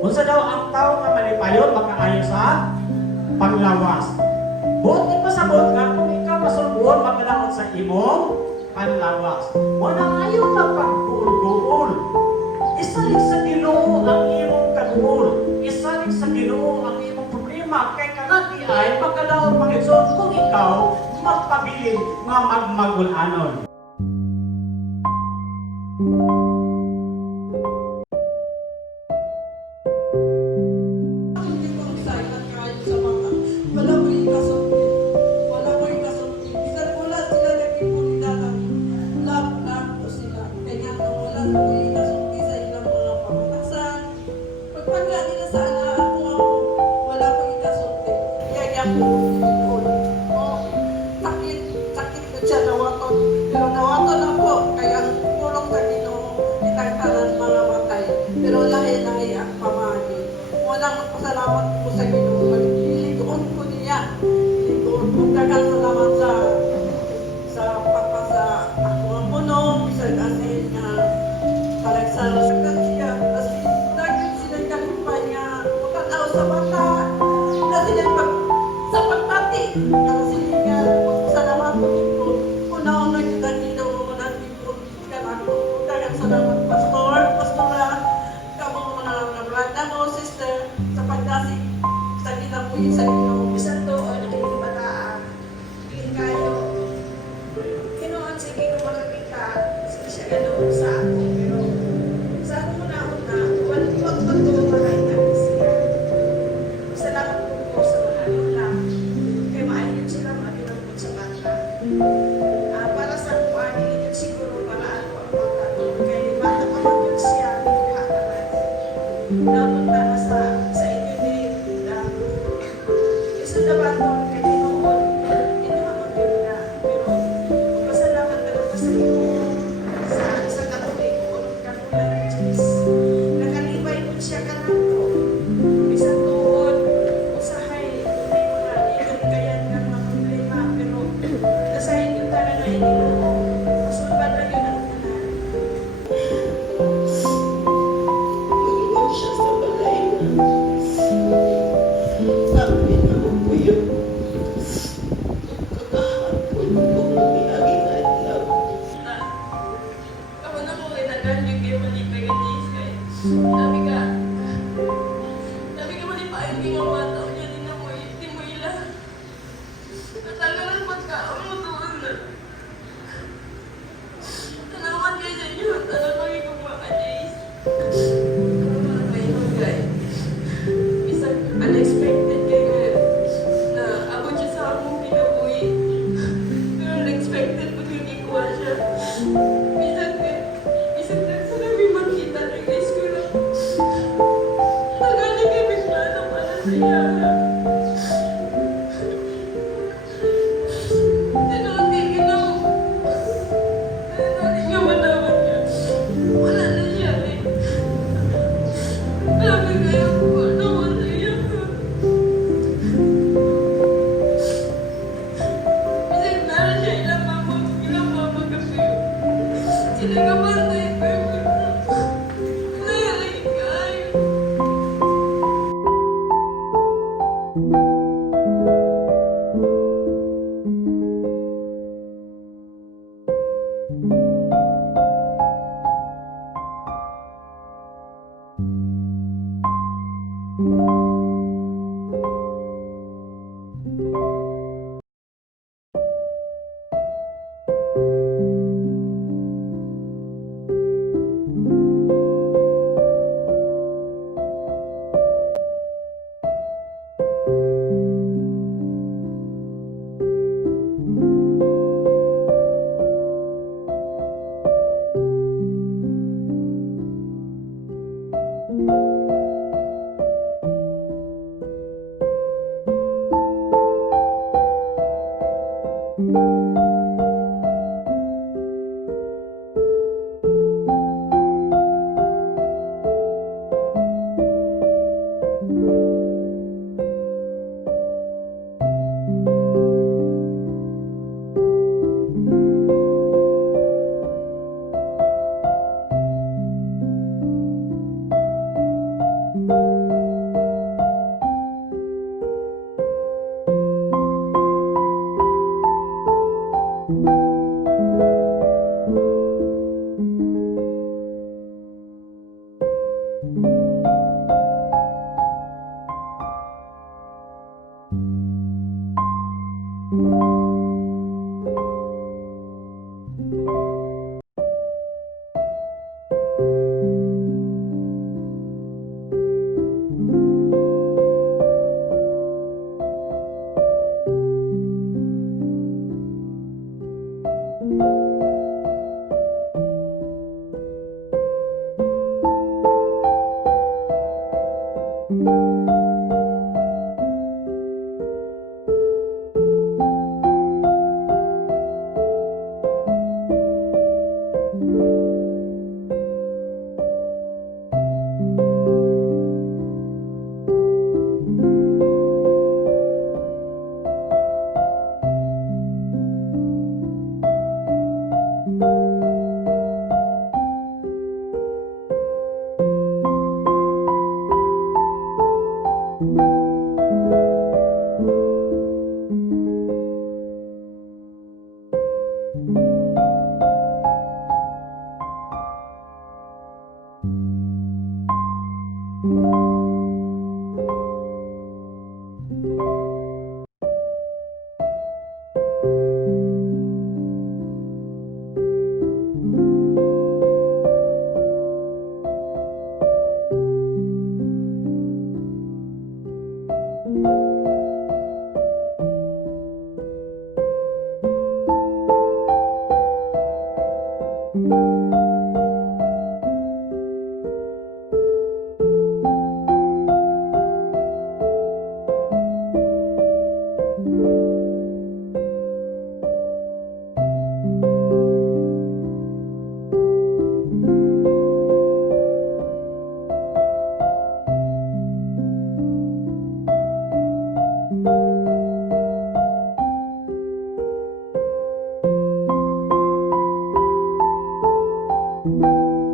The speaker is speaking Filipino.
Unsa daw ang tao nga malipayon makaayo sa panglawas. Buti pasabot nga kung ikaw masulbon magkalaot sa imong panlawas. Wala ayo na pagbuol-buol. Isalig sa Ginoo ang imong kagul. Isalig sa Ginoo ang imong problema kay kanati ay magkalaot Panginoon kung ikaw magpabilin nga magmagulanon. Pero lahi-lahi ang pamagi. Walang pasalamat ko sa Ginoo. Ligoon ko niya. Ligoon ko. Dagang salamat sa papa sa ako ang punong. Isang asin nga kalagsan sa kanya. As lagi sila kalumpay nga matanaw sa mata. Na sila sa pagpati. Kasi sila nga salamat ko dito. Una-una kita dito. Una dito. Dagang salamat pastor. Pastora. Ako, sister, sa pagdasig sa kinabuhi sa Ginoo. Isang doon, nakikibataan. Tingin kayo. Kinoon sa Ginoo makakita. Siya ganoon sa ako. Pero sa ako una-una, wag magtulungan siya. Salamat po sa mga lola. Kaya maayos sila maginambot sa bata. Para sa kuwan, hindi siguro para ako ang bata. Kaya bata pa yun siya. Dapat na sa inyo din isundaban mo kay Ginoo inuhamon din na pero pasalamat ka lang sa Ginoo sa katuligon kanulan ng Diyos nakalibay mo siya kanako isang tuon usahay tunay mo na iyon ng mga problema pero nasahin yung tala na Ginoo masulban na yun ang tanan. Sabi ka malipain di nga bata o dyan di mo ila. Natagalan ba't ka mo doon na? Tanawan kayo sa inyo. Tanawan kayo kung mga days. Mga kayo guys. Isang unexpected kayo na abot siya sa among kinabuhi. Pero unexpected pag yung ikuha siya. Isang sa namin makita ng school. Tagaling kami plano para sa iya. Thank